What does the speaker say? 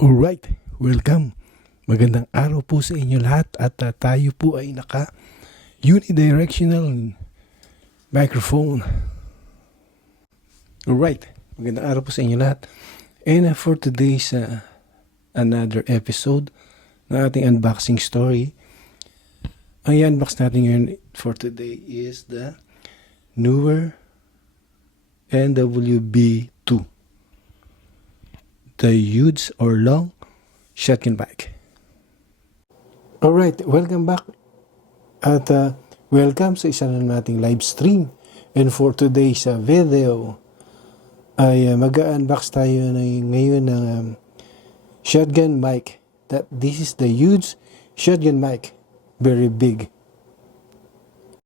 Alright, welcome. Magandang araw po sa inyo lahat at tayo po ay naka unidirectional microphone. Alright, magandang araw po sa inyo lahat. And for today's another episode ng ating unboxing story, ang i-unbox natin ngayon for today is the newer NWB2. The huge or long shotgun bike. Alright, welcome back at welcome sa isa na nating live stream. And for today's video ay mag-unbox tayo ngayon ng shotgun mic. This is the huge shotgun mic, very big.